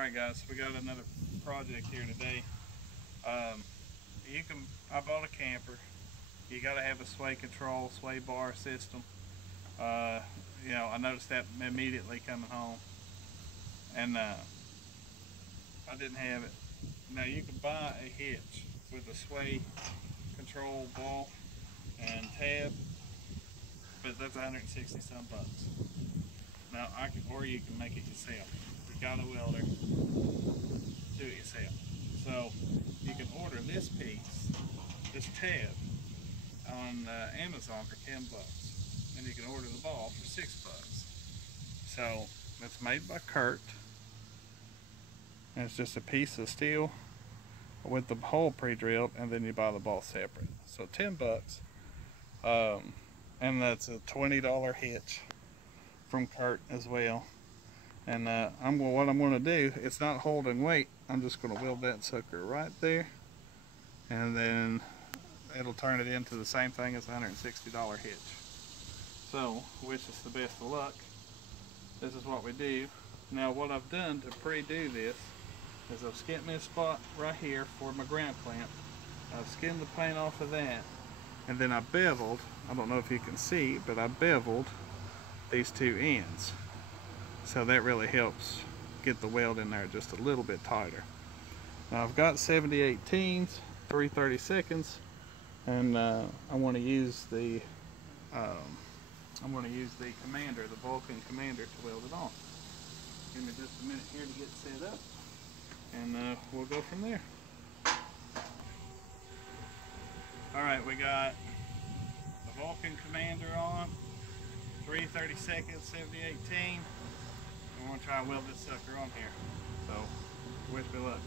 Alright guys, we got another project here today. I bought a camper. You gotta have a sway control, sway bar system. You know, I noticed that immediately coming home. And I didn't have it. Now you can buy a hitch with a sway control ball and tab, but that's 160 some bucks. Now or you can make it yourself. You got a welder, do it yourself. So you can order this piece, this tab, on Amazon for 10 bucks, and you can order the ball for 6 bucks. So it's made by Kurt, and it's just a piece of steel with the hole pre-drilled, and then you buy the ball separate. So 10 bucks, and that's a $20 hitch from Kurt as well. And what I'm going to do, it's not holding weight, I'm just going to weld that sucker right there, and then it'll turn it into the same thing as a $160 hitch. So, wish us the best of luck. This is what we do. Now what I've done to pre-do this is I've skinned me a spot right here for my ground clamp. I've skinned the paint off of that, and then I beveled, I don't know if you can see, but I beveled these two ends. So that really helps get the weld in there just a little bit tighter. Now I've got 70/18s, 3/32, and I want to use the Commander, the Vulcan Commander, to weld it on. Give me just a minute here to get set up, and we'll go from there. All right, we got the Vulcan Commander on, 3/32, 70/18. We're going to try and weld this sucker on here. So, wish me luck.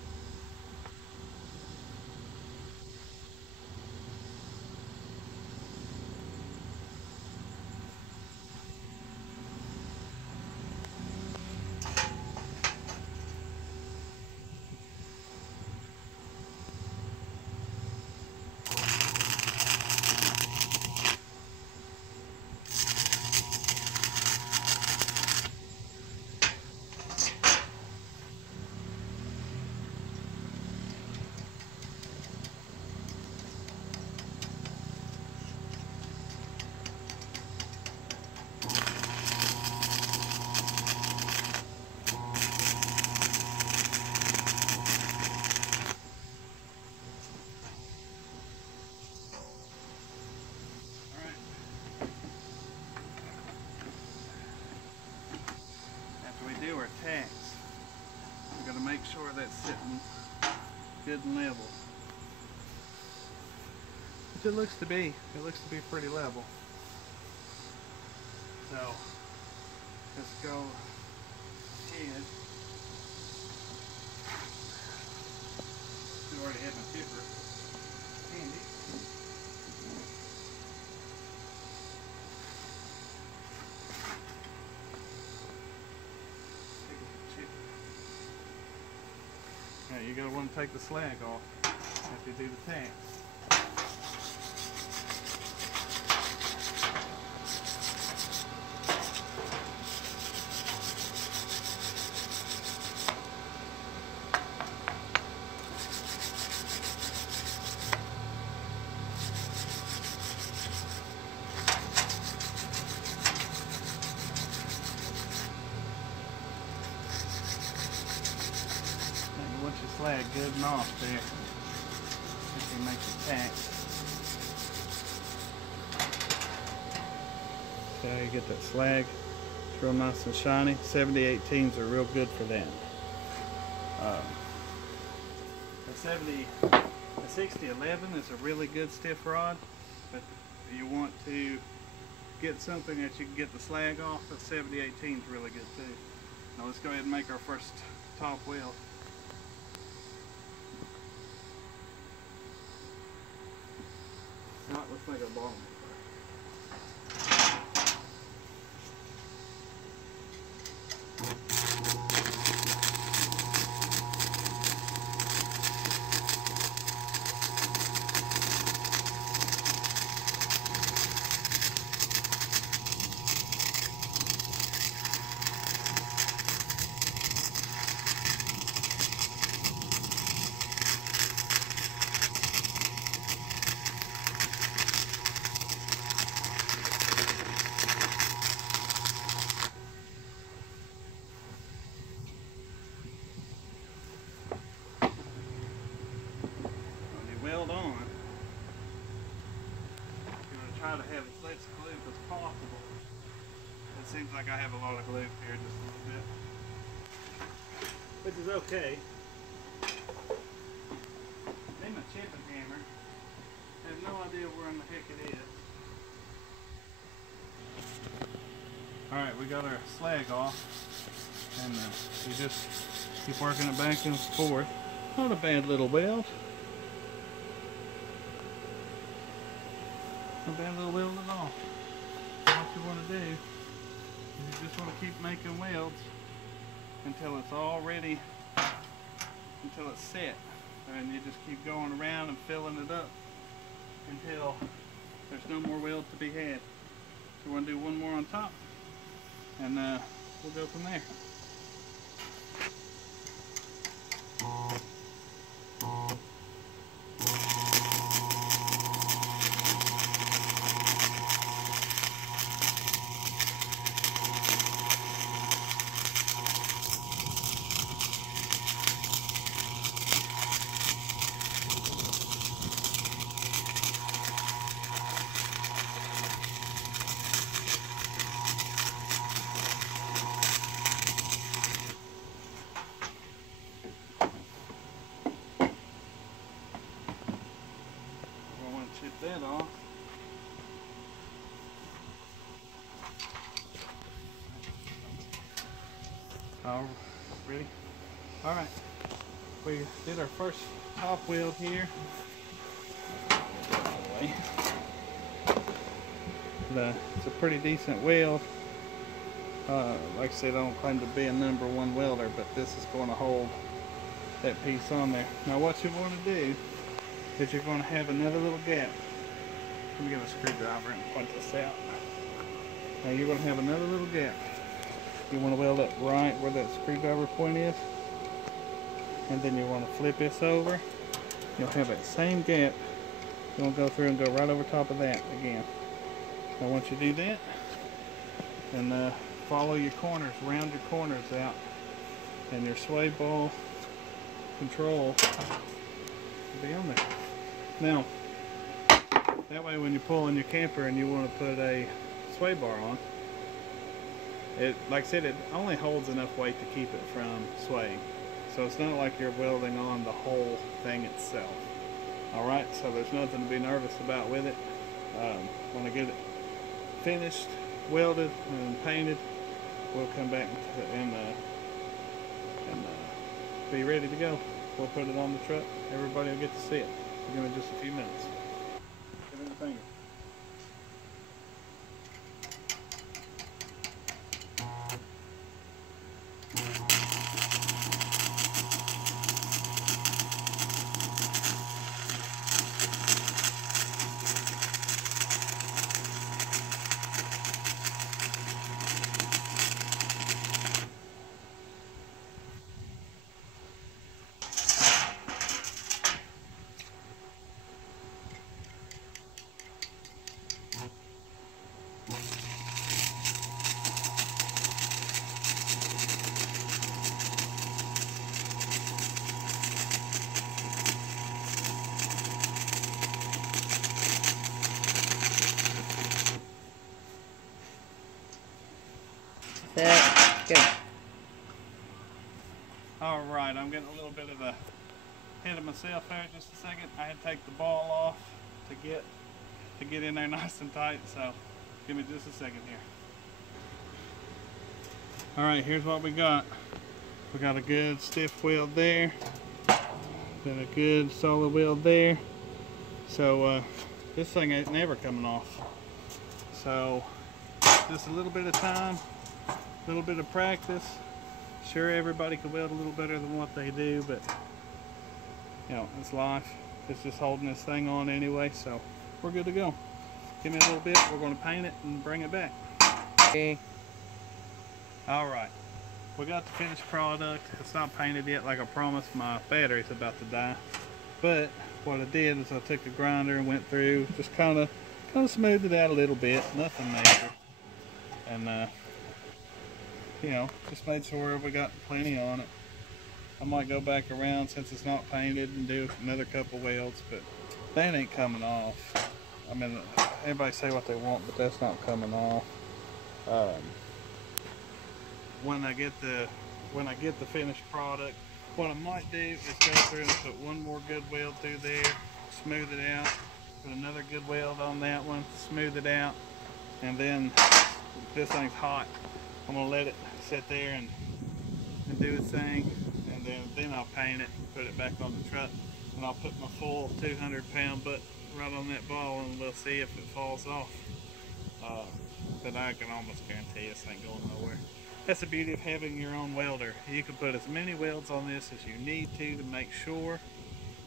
Do our tacks, we got to make sure that's sitting good and level, which it looks to be. It looks to be pretty level. So let's go ahead. I already had my tipper handy. Now you're going to want to take the slag off after you do the tank. Once your slag good and off there, you can make your tack. So you get that slag, it's real nice and shiny. 70/18s are real good for that. The 60/11 is a really good stiff rod, but you want to get something that you can get the slag off. The 70/18 is really good too. Now let's go ahead and make our first top weld. Let's make a bottom. try to have as less glue as possible. It seems like I have a lot of glue here, just a little bit, which is okay. Then my chipping hammer, I have no idea where in the heck it is. Alright, we got our slag off, and we just keep working it back and forth. Not a bad little weld. Not a bad little weld at all. What you want to do is you just want to keep making welds until it's all ready, until it's set. And you just keep going around and filling it up until there's no more weld to be had. So we're going to do one more on top, and we'll go from there. Chip that off. All ready? All right. We did our first top weld here. It's a pretty decent weld. Like I said, I don't claim to be a #1 welder, but this is going to hold that piece on there. Now what you want to do is you're going to have another little gap. Let me get a screwdriver and point this out. Now you're going to have another little gap. You want to weld up right where that screwdriver point is, and then you want to flip this over. You'll have that same gap. You want to go through and go right over top of that again. Now once you do that, and follow your corners, round your corners out, and your sway ball control will be on there. Now, that way when you're pulling your camper and you want to put a sway bar on, it, like I said, it only holds enough weight to keep it from swaying. So it's not like you're welding on the whole thing itself. Alright, so there's nothing to be nervous about with it. When I get it finished, welded, and painted, we'll come back and be ready to go. We'll put it on the truck. Everybody will get to see it. Give me just a few minutes. Give me the finger. Good. Alright, I'm getting a little bit of a hit of myself there. Just a second. I had to take the ball off to get in there nice and tight, so give me just a second here. Alright, here's what we got. We got a good stiff weld there. Got a good solid weld there. So this thing ain't never coming off. So just a little bit of time, a little bit of practice. Sure, everybody can weld a little better than what they do, but you know, it's life. It's just holding this thing on anyway, so we're good to go. Give me a little bit, we're going to paint it and bring it back. Okay. Alright, we got the finished product. It's not painted yet like I promised. My battery's about to die. But what I did is I took the grinder and went through, just kind of smoothed it out a little bit, nothing major. And you know, just made sure we got plenty on it. I might go back around since it's not painted and do another couple welds, but that ain't coming off. I mean, everybody say what they want, but that's not coming off. Um, when I get the finished product, what I might do is go through and put one more good weld through there, smooth it out, put another good weld on that one, smooth it out, and then this thing's hot. I'm gonna let it sit there and do its thing, and then I'll paint it, put it back on the truck, and I'll put my full 200-pound butt right on that ball, and we'll see if it falls off. But I can almost guarantee this ain't going nowhere. That's the beauty of having your own welder. You can put as many welds on this as you need to make sure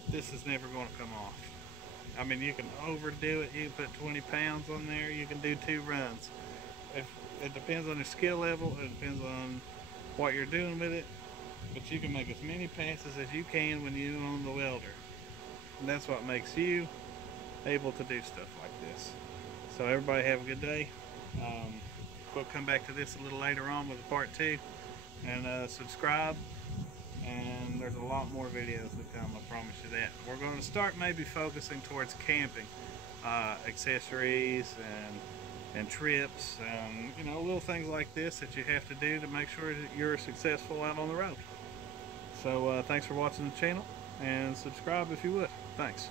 this is never going to come off. I mean, you can overdo it. You can put 20 pounds on there. You can do 2 runs. It depends on your skill level. It depends on what you're doing with it. But you can make as many passes as you can when you're on the welder. And that's what makes you able to do stuff like this. So everybody have a good day. We'll come back to this a little later on with a part 2. And subscribe. And there's a lot more videos to come, I promise you that. We're going to start maybe focusing towards camping, accessories and trips, and you know, little things like this that you have to do to make sure that you're successful out on the road. So thanks for watching the channel, and subscribe if you would. Thanks.